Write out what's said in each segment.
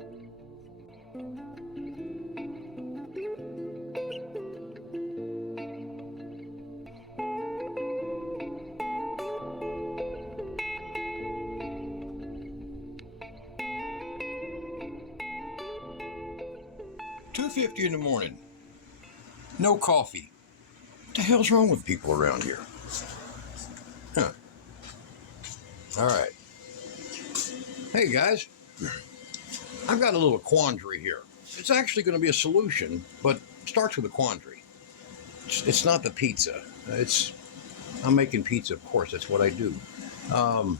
2:50 in the morning. No coffee. What the hell's wrong with people around here? Huh. All right. Hey guys, I've got a little quandary here. It's actually going to be a solution, but it starts with a quandary. It's not the pizza. I'm making pizza, of course. That's what I do. Got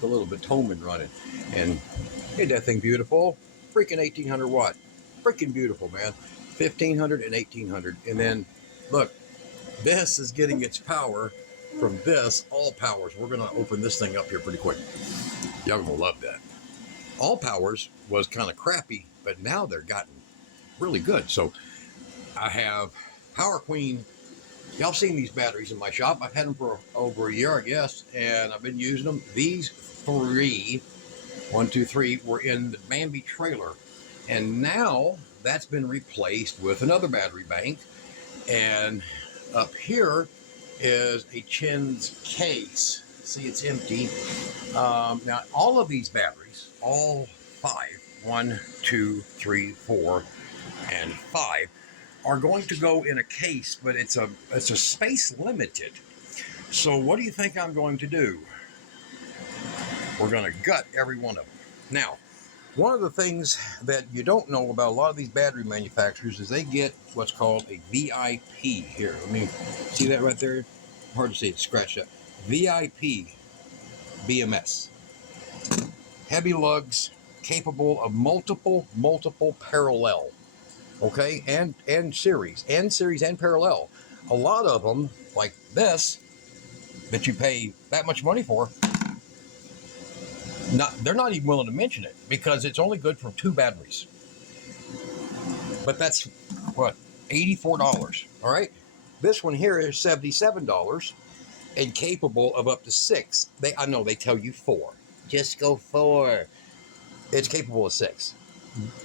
the little bitumen running, and ain't that thing beautiful? Freaking 1800 watt. Freaking beautiful, man. 1500 and 1800. And then, look, this is getting its power from this All Powers. We're going to open this thing up here pretty quick. Y'all going to love that. All Powers was kind of crappy, but now they're gotten really good. So I have Power Queen. Y'all seen these batteries in my shop. I've had them for over a year, I guess, and I've been using them. These three, 1, 2, 3, were in the Bambi trailer. And now that's been replaced with another battery bank. And up here is a Chin's case. See, it's empty. Now, all of these batteries, all 5, 1, 2, 3, 4, and 5, are going to go in a case, but it's a space limited. So what do you think I'm going to do? We're going to gut every one of them. Now, one of the things that you don't know about a lot of these battery manufacturers is they get what's called a VIP. Here, let me see that right there. Hard to see it, scratch that. VIP BMS. Heavy lugs, capable of multiple parallel. Okay, and series and parallel. A lot of them, like this, that you pay that much money for, they're not even willing to mention it because it's only good for 2 batteries. But that's what, $84. All right, this one here is $77 and capable of up to 6. I know they tell you 4. Just go 4. It's capable of 6.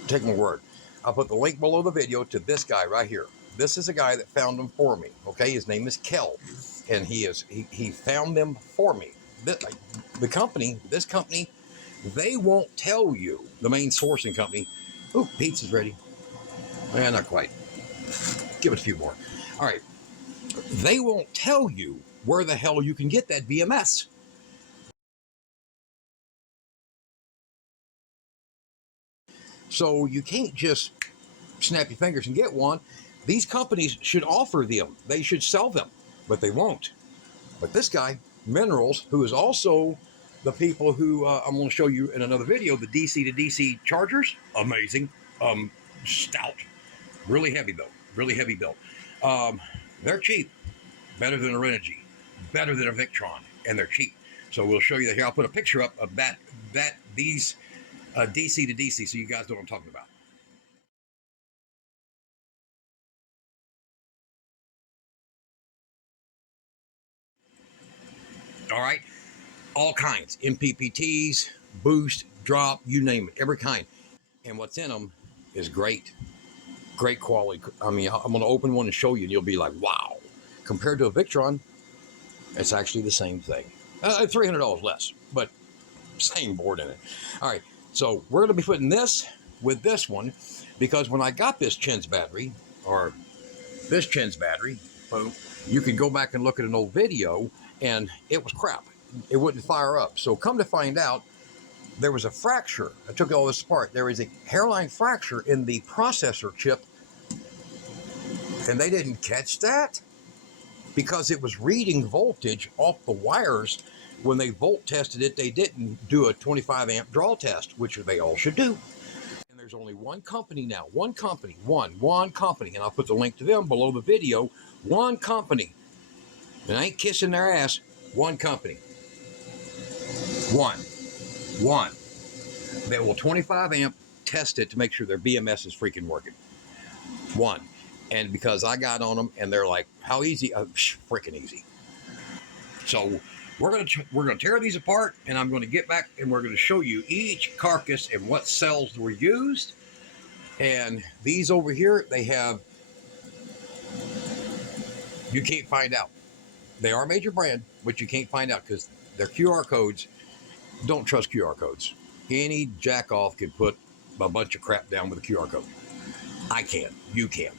Take my word. I'll put the link below the video to this guy right here. This is a guy that found them for me. Okay, his name is Kel, and he found them for me. This company, they won't tell you, the main sourcing company. Oh, pizza's ready. Not quite. Give it a few more. All right. They won't tell you where the hell you can get that BMS. So you can't just snap your fingers and get one. These companies should offer them. They should sell them, but they won't. But this guy, Minerals, who is also the people who I'm going to show you in another video, the DC to DC chargers, amazing, stout, really heavy though, really heavy built. They're cheap, better than a Renogy, better than a Victron, and they're cheap. So we'll show you that here. I'll put a picture up of these DC to DC, so you guys know what I'm talking about. All right, all kinds, MPPTs, boost, drop, you name it, every kind. And what's in them is great quality. I mean, I'm going to open one and show you, and you'll be like, wow. Compared to a Victron, it's actually the same thing. $300 less, but same board in it. All right, so we're going to be putting this with this one, because when I got this Chin's battery, or this Chin's battery, boom, you can go back and look at an old video, and it was crap. It wouldn't fire up. So come to find out, there was a fracture. I took all this apart. There is a hairline fracture in the processor chip, and they didn't catch that because it was reading voltage off the wires. When they volt tested it, they didn't do a 25 amp draw test, which they all should do. And there's only one company now, one company, and I'll put the link to them below the video. One company, and I ain't kissing their ass. One company, one that will 25 amp test it to make sure their BMS is freaking working. One. And because I got on them, and they're like, how easy? Freaking easy. So we're gonna tear these apart, and I'm going to get back and we're going to show you each carcass and what cells were used. And these over here, they have, you can't find out. They are major brand, but you can't find out because they're QR codes. Don't trust QR codes. Any jack-off can put a bunch of crap down with a QR code. I can. You can.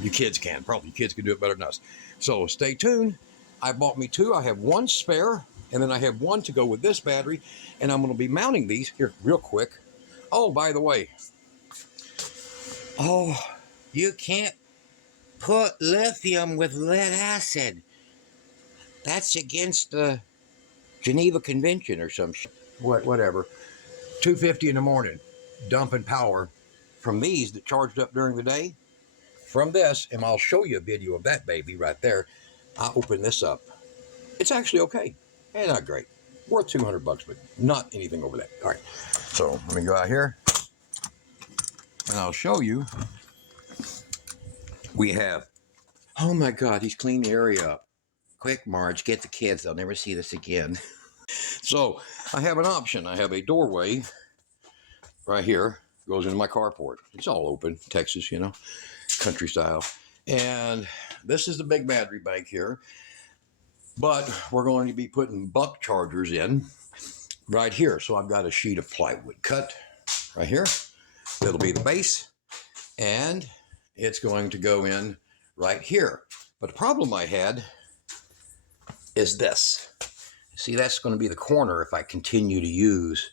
You kids can. Probably kids can do it better than us. So stay tuned. I bought me two. I have one spare, and then I have one to go with this battery, and I'm going to be mounting these here real quick. Oh, by the way. Oh, you can't put lithium with lead acid. That's against the Geneva Convention or some shit. Whatever. 2:50 in the morning, dumping power from these that charged up during the day. From this, and I'll show you a video of that baby right there. I'll open this up. It's actually okay. It's not great. Worth $200, but not anything over that. All right. So let me go out here, and I'll show you. We have. Oh my God, he's cleaned the area up. Quick, Marge, get the kids. They'll never see this again. So I have an option. I have a doorway right here. Goes into my carport. It's all open, Texas, you know, country style. And this is the big battery bank here. But we're going to be putting buck chargers in right here. So I've got a sheet of plywood cut right here. That'll be the base. And it's going to go in right here. But the problem I had is this. See, that's going to be the corner if I continue to use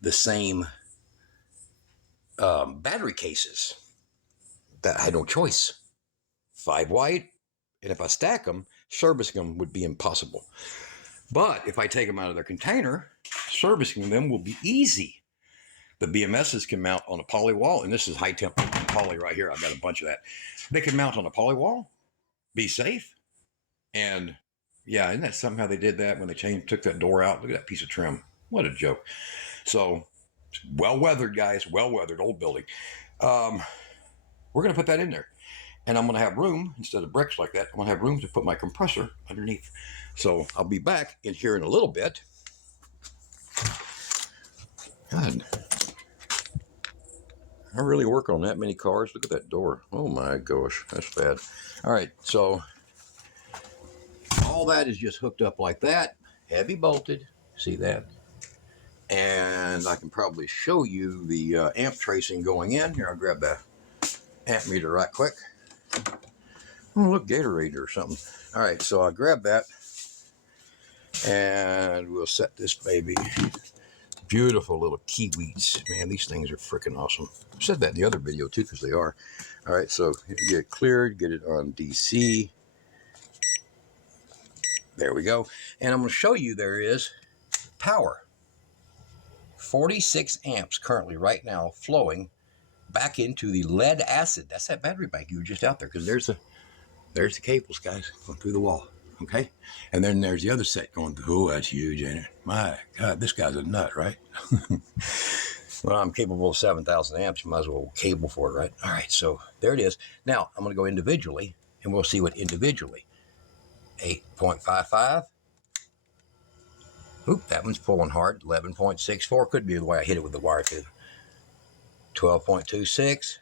the same battery cases. That I had no choice. 5 wide, and if I stack them, servicing them would be impossible. But if I take them out of their container, servicing them will be easy. The BMSs can mount on a poly wall, and this is high temp poly right here. I've got a bunch of that. They can mount on a poly wall, be safe, and yeah, isn't that something how they did that when they took that door out? Look at that piece of trim. What a joke. So, well weathered, guys, well weathered, old building. We're going to put that in there. And I'm going to have room, instead of bricks like that, I'm going to have room to put my compressor underneath. So I'll be back in here in a little bit. God, I really work on that many cars. Look at that door. Oh my gosh, that's bad. All right, so all that is just hooked up like that, heavy bolted. See that? And I can probably show you the amp tracing going in. Here, I'll grab that amp meter right quick. Oh, look, Gatorade or something. All right, so I'll grab that, and we'll set this baby. Beautiful little kiwis. Man, these things are freaking awesome. I said that in the other video, too, because they are. All right, so get it cleared, get it on DC. There we go. And I'm going to show you there is power. 46 amps currently right now flowing back into the lead acid. That's that battery bank you were just out there, because there's the cables, guys, going through the wall. Okay, and then there's the other set going through. Oh, that's huge, ain't it? My God, this guy's a nut, right? Well, I'm capable of 7,000 amps. You might as well cable for it, right? All right, so there it is. Now I'm going to go individually, and we'll see what individually. 8.55. Oop, that one's pulling hard. 11.64. Could be the way I hit it with the wire too. 12.26.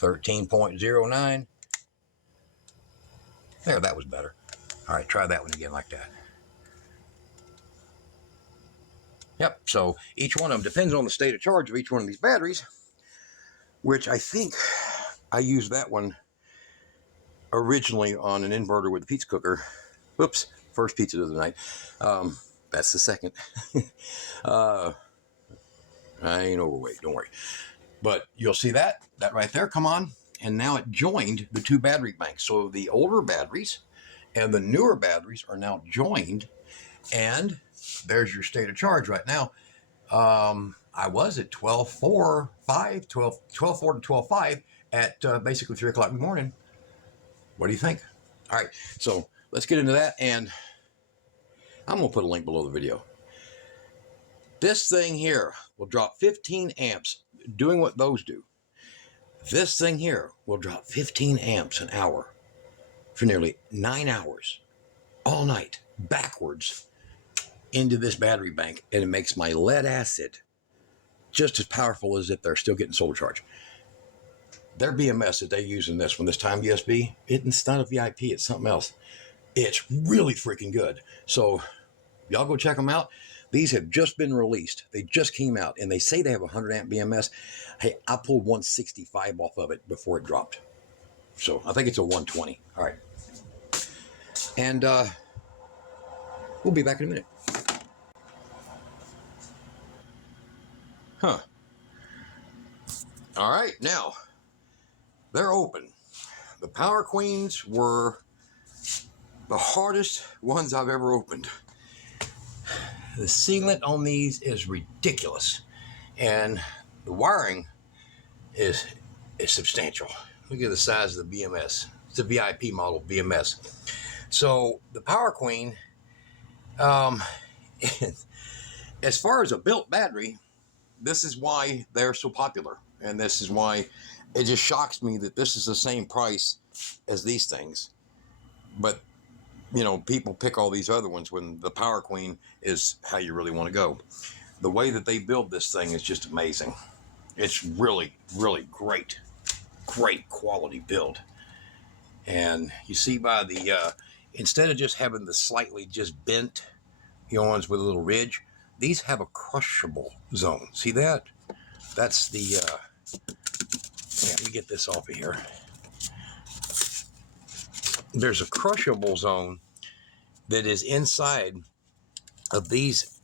13.09. There, that was better. All right, try that one again like that. Yep, so each one of them depends on the state of charge of each one of these batteries, which I think I used that one originally on an inverter with a pizza cooker. Whoops, first pizza of the night. That's the second. I ain't overweight, don't worry. But you'll see that right there, come on. And now it joined the two battery banks. So the older batteries and the newer batteries are now joined. And there's your state of charge right now. I was at 12.4 to 12.5 at basically 3 o'clock in the morning. What do you think? All right, so let's get into that. And I'm going to put a link below the video. This thing here will drop 15 amps doing what those do. This thing here will drop 15 amps an hour for nearly 9 hours. all night backwards into this battery bank, and it makes my lead acid just as powerful as if they're still getting solar charge. Their BMS that they use in this one, this time USB, it's not a VIP, it's something else. It's really freaking good. So y'all go check them out. These have just been released. They just came out, and they say they have 100 amp BMS. Hey, I pulled 165 off of it before it dropped. So I think it's a 120. All right. And we'll be back in a minute. Huh. All right, now they're open. The Power Queens were the hardest ones I've ever opened. The sealant on these is ridiculous, and the wiring is substantial. Look at the size of the BMS. It's a VIP model BMS. So the Power Queen, as far as a built battery, this is why they're so popular, and this is why it just shocks me that this is the same price as these things. But you know, people pick all these other ones when the Power Queen is how you really want to go. The way that they build this thing is just amazing. It's really, really great quality build. And you see by the, instead of just having the slightly just bent, ones with a little ridge, these have a crushable zone. See that? That's the, let me get this off of here. There's a crushable zone that is inside of these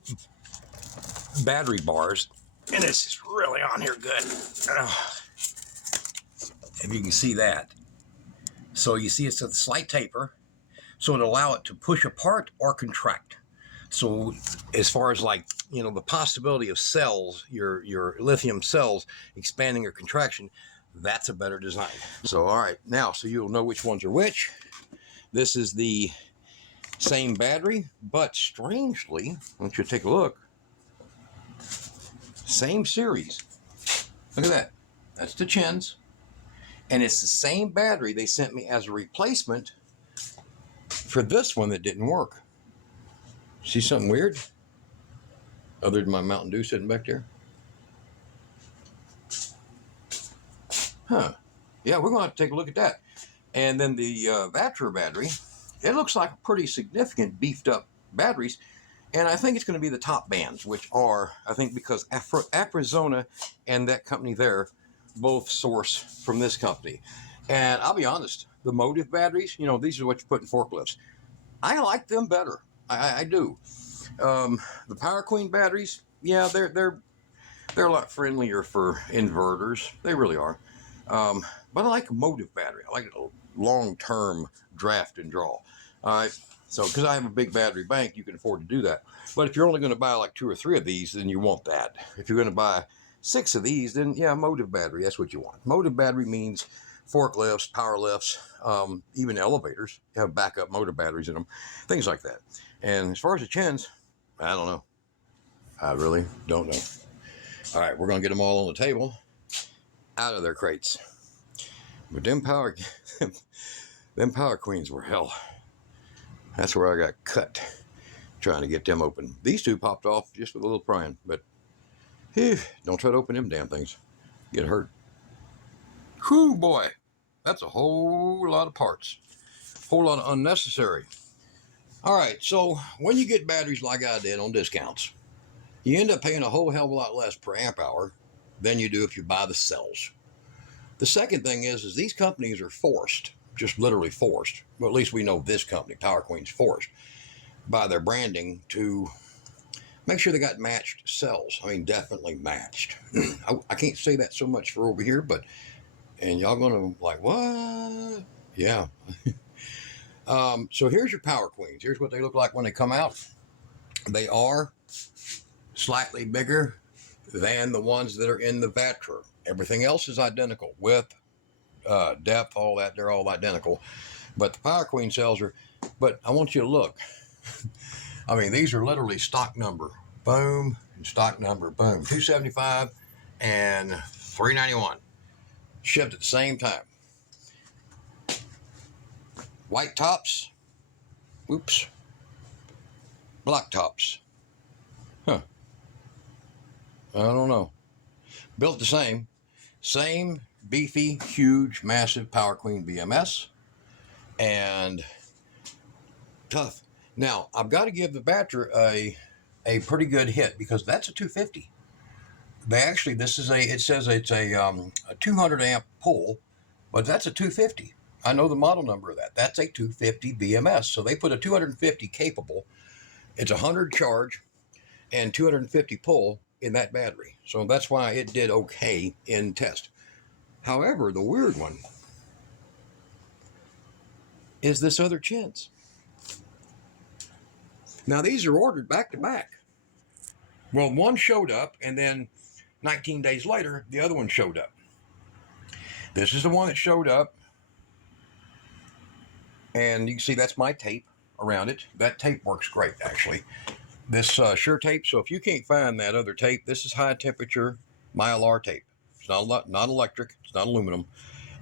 battery bars, and this is really on here good. If you can see that. So you see it's a slight taper, so it'll allow it to push apart or contract. So as far as like, the possibility of cells, your lithium cells expanding or contraction, that's a better design. So all right, now so you'll know which ones are which. This is the same battery, but strangely, I want you to take a look. Same series. Look at that. That's the chins. And it's the same battery they sent me as a replacement for this one that didn't work. See something weird? Other than my Mountain Dew sitting back there? Huh. Yeah, we're going to have to take a look at that. And then the Vatra battery, it looks like a pretty significant beefed up batteries. And I think it's going to be the top bands, which are, I think, because Arizona and that company there both source from this company. And I'll be honest, the Motive batteries, these are what you put in forklifts. I like them better. I do. The Power Queen batteries, yeah, they're a lot friendlier for inverters. They really are. But I like a Motive battery. I like a long-term draft and draw. All right. So, because I have a big battery bank, you can afford to do that. But if you're only going to buy like 2 or 3 of these, then you want that. If you're going to buy 6 of these, then yeah, Motive battery, that's what you want. Motive battery means forklifts, power lifts, even elevators have backup motor batteries in them, things like that. And as far as the chins, I don't know. I really don't know. All right, we're going to get them all on the table, out of their crates. But them Power Queens were hell. That's where I got cut trying to get them open. These 2 popped off just with a little prying, but don't try to open them damn things. Get hurt. Whew, boy, that's a whole lot of parts. Whole lot of unnecessary. All right, so when you get batteries like I did on discounts, you end up paying a whole hell of a lot less per amp hour than you do if you buy the cells. The second thing is these companies are forced, just literally forced, well, at least we know this company, Power Queen's forced, by their branding to make sure they got matched cells. I mean, definitely matched. I can't say that so much for over here, and y'all gonna like, what? Yeah. So here's your Power Queens. Here's what they look like when they come out. They are slightly bigger than the ones that are in the Vatra. Everything else is identical, width, depth, all that. They're all identical. But the Power Queen cells are, but I want you to look. I mean, these are literally stock number, boom, and stock number, boom. 275 and 391. Shipped at the same time. White tops. Oops. Block tops. Huh. I don't know. Built the same. Same beefy, huge, massive Power Queen BMS. And tough. Now, I've got to give the battery a pretty good hit because that's a 250. They actually, this is it says it's a 200 amp pull, but that's a 250. I know the model number of that. That's a 250 BMS. So they put a 250 capable. It's 100 charge and 250 pull in that battery. So that's why it did okay in test. However, the weird one is this other chintz. Now, these are ordered back to back. Well, one showed up, and then 19 days later, the other one showed up. This is the one that showed up, and you can see that's my tape around it. That tape works great, actually. This Sure tape, so if you can't find that other tape, this is high temperature Mylar tape. It's not electric, it's not aluminum,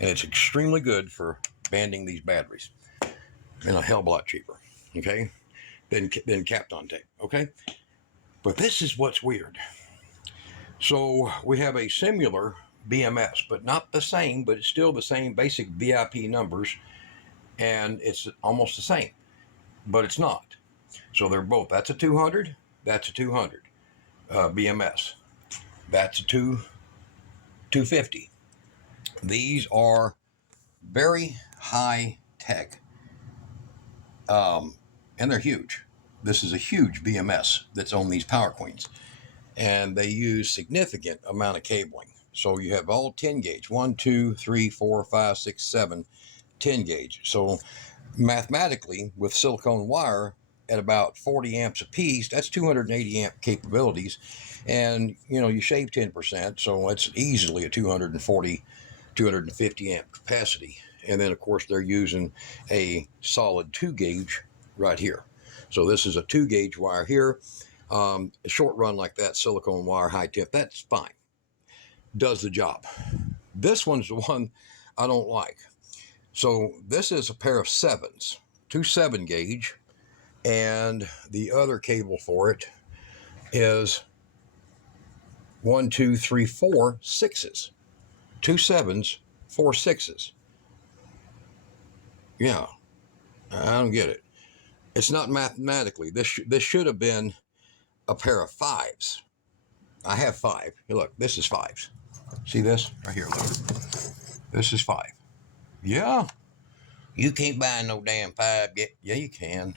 and it's extremely good for banding these batteries, and a hell of a lot cheaper, okay, than Kapton tape, okay? But this is what's weird. So we have a similar BMS, but not the same, but it's still the same basic VIP numbers, and it's almost the same, but it's not. So they're both, that's a 200, that's a 200 BMS. That's a 250. These are very high tech, and they're huge. This is a huge BMS that's on these Power Queens, and they use significant amount of cabling. So you have all 10 gauge, 1, 2, 3, 4, 5, 6, 7, 10 gauge. So mathematically, with silicone wire at about 40 amps a piece, that's 280 amp capabilities. And, you shave 10%, so it's easily a 240, 250 amp capacity. And then, of course, they're using a solid 2 gauge right here. So this is a 2 gauge wire here. A short run like that, silicone wire, high temp, that's fine. Does the job. This one's the one I don't like. So this is a pair of 7s, 2 7 gauge, and the other cable for it is 1, 2, 3, 4 6s. 2 7s, 4 6s. Yeah, I don't get it. It's not mathematically. This should have been a pair of 5s. I have 5. Here, look, this is 5s. See this? Right here, look. This is 5. Yeah. You can't buy no damn 5 yet. Yeah, you can.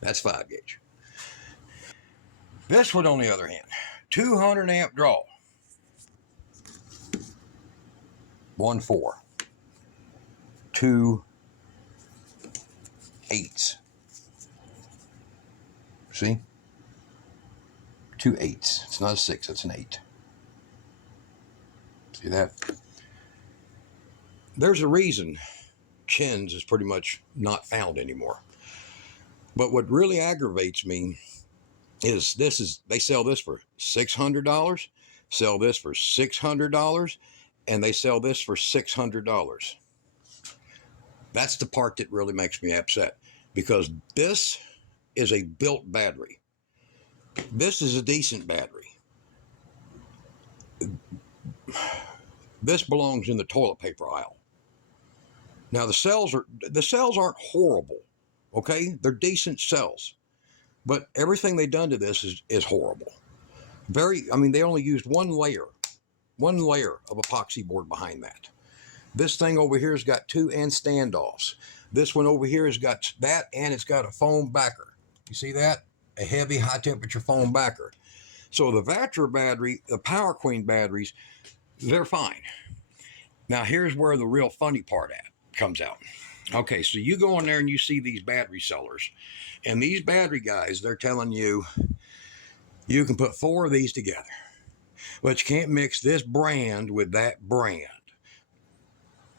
That's 5 gauge. This one, on the other hand, 200 amp draw. 1 4. 2 8s. See? 2 8s. It's not a 6, it's an 8. See that? There's a reason chins is pretty much not found anymore. But what really aggravates me is they sell this for $600, sell this for $600, and they sell this for $600. That's the part that really makes me upset, because this is a built battery. This is a decent battery. This belongs in the toilet paper aisle. Now the cells aren't horrible, okay? They're decent cells, but everything they've done to this is horrible. They only used one layer of epoxy board behind that. This thing over here has got 2 end standoffs. This one over here has got that, and it's got a foam backer. You see that? A heavy, high temperature foam backer. So the Vatra battery, the Power Queen batteries, they're fine. Now here's where the real funny part comes out. Okay, so you go in there and you see these battery sellers, and these battery guys, they're telling you you can put 4 of these together, but you can't mix this brand with that brand.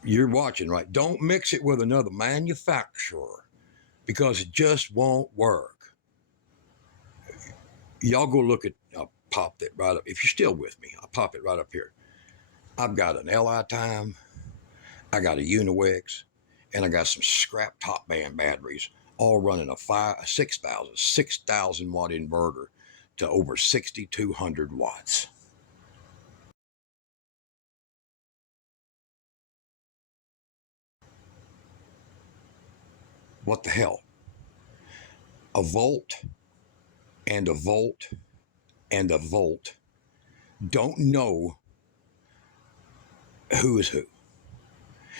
You're watching, right? Don't mix it with another manufacturer, because it just won't work. Y'all go look at, I'll pop that right up. If you're still with me, I'll pop it right up here. I've got an LI Time, I got a Unix, and I got some scrap top band batteries all running a 6,000 watt inverter to over 6,200 watts. What the hell? A volt and a volt and a volt don't know who is who.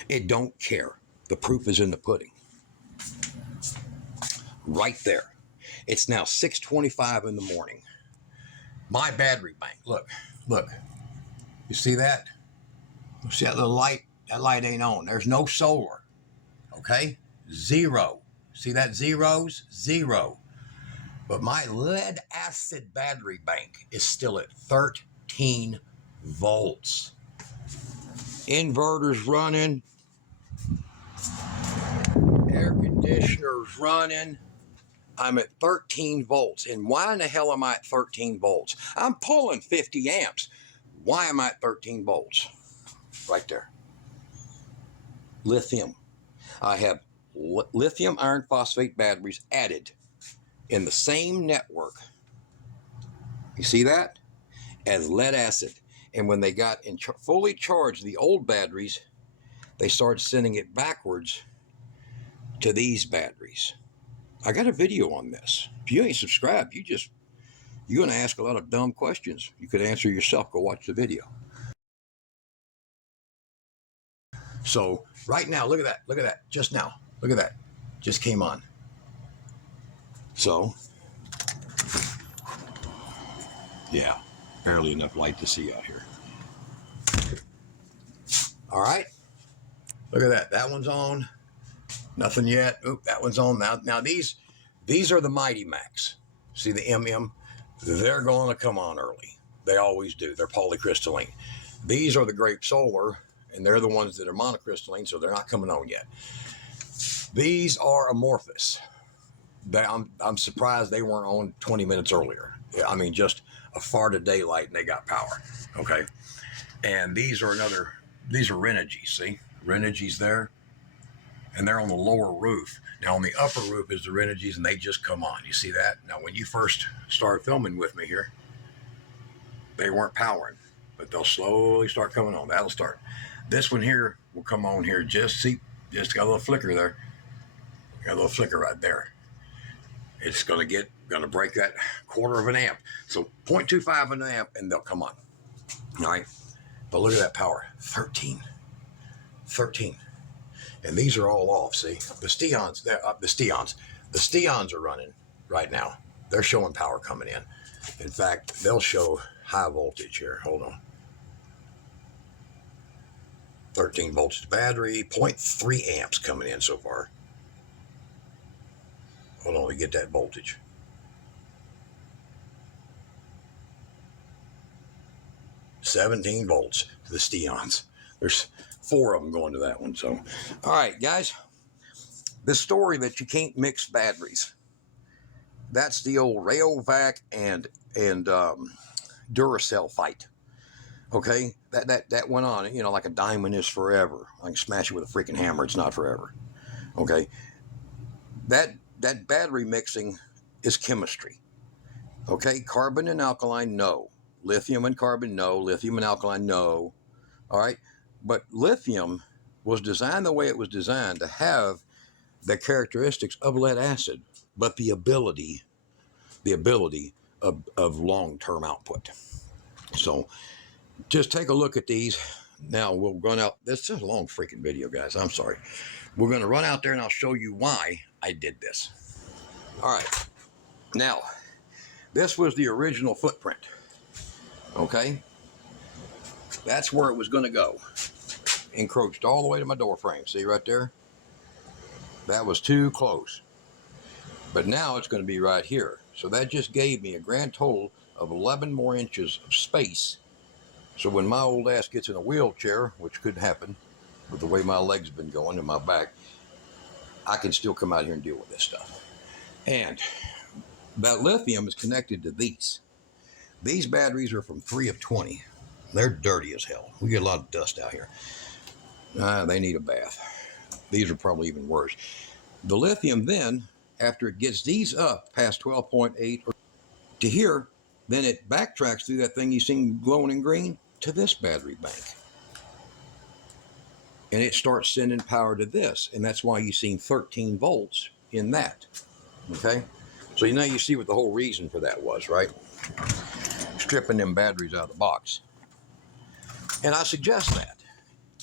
It don't care. The proof is in the pudding. Right there. It's now 6:25 in the morning. My battery bank, look. You see that? You see that little light? That light ain't on. There's no solar. Okay? Zero. See that zeros? Zero. But my lead acid battery bank is still at 13 volts. Inverters running. Air conditioners running. I'm at 13 volts. And why in the hell am I at 13 volts? I'm pulling 50 amps. Why am I at 13 volts? Right there. Lithium. I have lithium iron phosphate batteries added in the same network. You see that? As lead acid. And when they got fully charged, the old batteries, they started sending it backwards to these batteries. I got a video on this. If you ain't subscribed, you're going to ask a lot of dumb questions. You could answer yourself. Go watch the video. So right now, look at that. Look at that. Just now. Look at that. Just came on. So, yeah, barely enough light to see out here. All right. Look at that. That one's on. Nothing yet. Oop, that one's on. Now these are the Mighty Max. See the MM? They're going to come on early. They always do. They're polycrystalline. These are the grape solar, and they're the ones that are monocrystalline, so they're not coming on yet. These are amorphous. I'm surprised they weren't on 20 minutes earlier. I mean, just a fart of daylight and they got power. Okay. And these are Renogy. See? Renogy's there. And they're on the lower roof. Now on the upper roof is the Renogy's, and they just come on. You see that? Now when you first started filming with me here, they weren't powering, but they'll slowly start coming on. That'll start. This one here will come on here. Just got a little flicker there. Got a little flicker right there. It's gonna break that quarter of an amp. So 0.25 of an amp, and they'll come on. All right. But look at that power. 13. And these are all off, see? The Steons are running right now. They're showing power coming in. In fact, they'll show high voltage here. Hold on. 13 volts to battery, 0.3 amps coming in so far. Hold on, we get that voltage. $17 volts to the Steons. There's 4 of them going to that one. So, all right, guys, this story that you can't mix batteries, that's the old Rayovac and Duracell fight. Okay, that went on, you know, like a diamond is forever. I can smash it with a freaking hammer. It's not forever. Okay, that battery mixing is chemistry. Okay, carbon and alkaline, no. Lithium and carbon, no. Lithium and alkaline, no. All right. But lithium was designed the way it was designed to have the characteristics of lead acid, but the ability of long-term output. So just take a look at these. Now we'll run out. This is a long freaking video, guys. I'm sorry. We're going to run out there and I'll show you why I did this. All right. Now, this was the original footprint. Okay. That's where it was going to go. Encroached all the way to my door frame. See right there? That was too close. But now it's going to be right here. So that just gave me a grand total of 11 more inches of space. So when my old ass gets in a wheelchair, which could happen with the way my legs have been going and my back, I can still come out here and deal with this stuff. And that lithium is connected to these. These batteries are from 3 of 20. They're dirty as hell. We get a lot of dust out here. They need a bath. These are probably even worse. The lithium then after it gets these up past 12.8 to here, then it backtracks through that thing you seen glowing in green to this battery bank. And it starts sending power to this. And that's why you've seen 13 volts in that. Okay? So now you see what the whole reason for that was, right? Stripping them batteries out of the box. And I suggest that.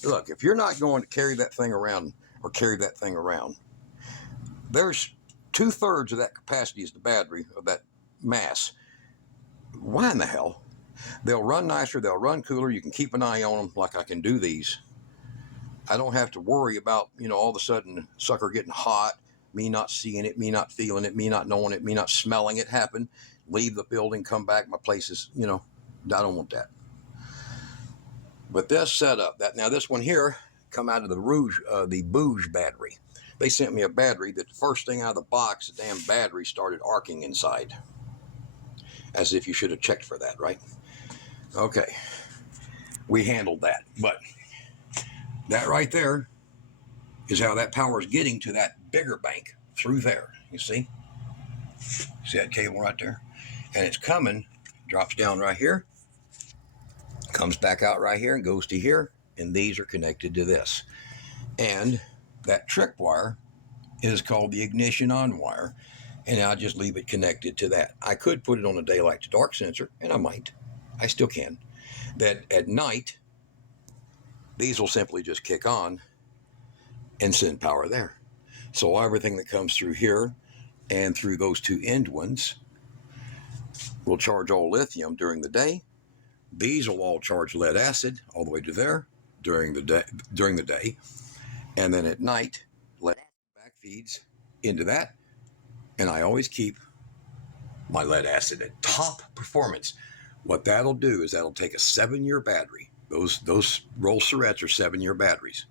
Look, if you're not going to carry that thing around or carry that thing around, there's 2/3 of that capacity is the battery of that mass. Why in the hell? They'll run nicer, they'll run cooler, you can keep an eye on them like I can do these. I don't have to worry about, all of a sudden sucker getting hot, me not seeing it, me not feeling it, me not knowing it, me not smelling it happen, leave the building, come back, my place is, I don't want that. But this setup, now this one here, come out of the Bouge battery. They sent me a battery that the first thing out of the box, the damn battery started arcing inside. As if you should have checked for that, right? Okay, we handled that. But that right there is how that power is getting to that bigger bank through there. You see? See that cable right there? And it's coming, drops down right here, comes back out right here and goes to here. And these are connected to this. And that trick wire is called the ignition on wire. And I'll just leave it connected to that. I could put it on a daylight to dark sensor, and I might. I still can. That at night, these will simply just kick on and send power there. So everything that comes through here and through those two end ones will charge all lithium during the day. These will all charge lead acid all the way to there during the day. And then at night, lead back feeds into that. And I always keep my lead acid at top performance. What that'll do is that'll take a 7-year battery. Those roll Surrettes are 7-year batteries,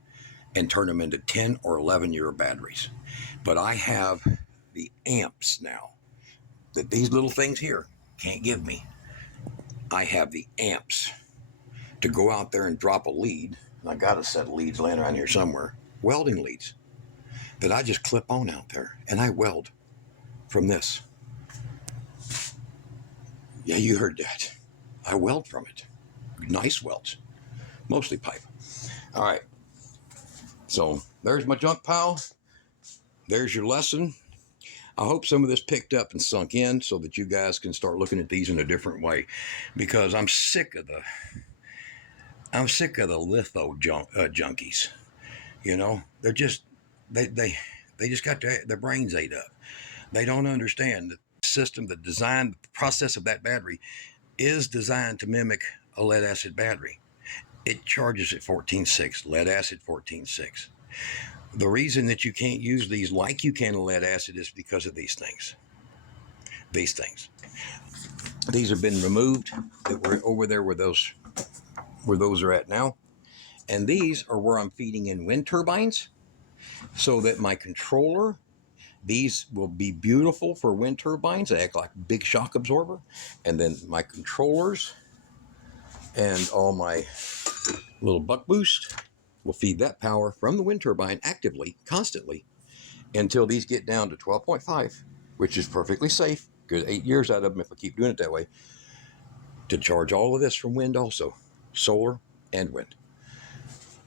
and turn them into 10 or 11-year batteries. But I have the amps now that these little things here can't give me. I have the amps to go out there and drop a lead. And I got a set of leads laying around here somewhere, welding leads, that I just clip on out there, and I weld from this. Yeah, you heard that. I weld from it. Nice welds. Mostly pipe. All right. So there's my junk pile. There's your lesson. I hope some of this picked up and sunk in so that you guys can start looking at these in a different way, because I'm sick of the litho junkies. They're just they just got their brains ate up. They don't understand that the system, the design, the process of that battery is designed to mimic a lead acid battery. It charges at 14.6, lead acid 14.6. The reason that you can't use these like you can lead acid is because of these things. These have been removed. That were over there where those are at now. And these are where I'm feeding in wind turbines so that my controller, these will be beautiful for wind turbines. They act like big shock absorber. And then my controllers and all my little buck boost will feed that power from the wind turbine actively, constantly, until these get down to 12.5, which is perfectly safe. Good 8 years out of them if I keep doing it that way, to charge all of this from wind also, solar and wind.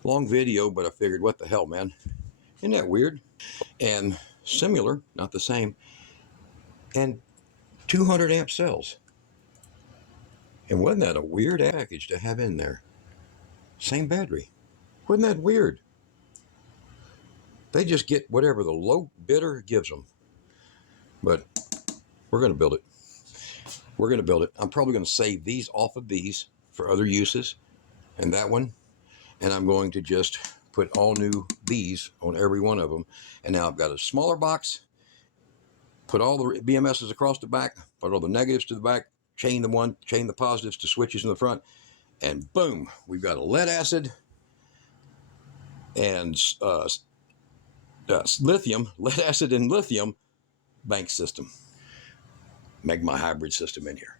Long video, but I figured, what the hell, man? Isn't that weird? And similar, not the same, and 200 amp cells. And wasn't that a weird package to have in there? Same battery. Wasn't that weird? They just get whatever the low bidder gives them. But we're going to build it. We're going to build it. I'm probably going to save these off of these for other uses, and that one. And I'm going to just put all new these on every one of them. And now I've got a smaller box, put all the BMSs across the back, put all the negatives to the back, chain the positives to switches in the front, and boom, we've got a lead acid and lead acid and lithium bank system. Make my hybrid system in here.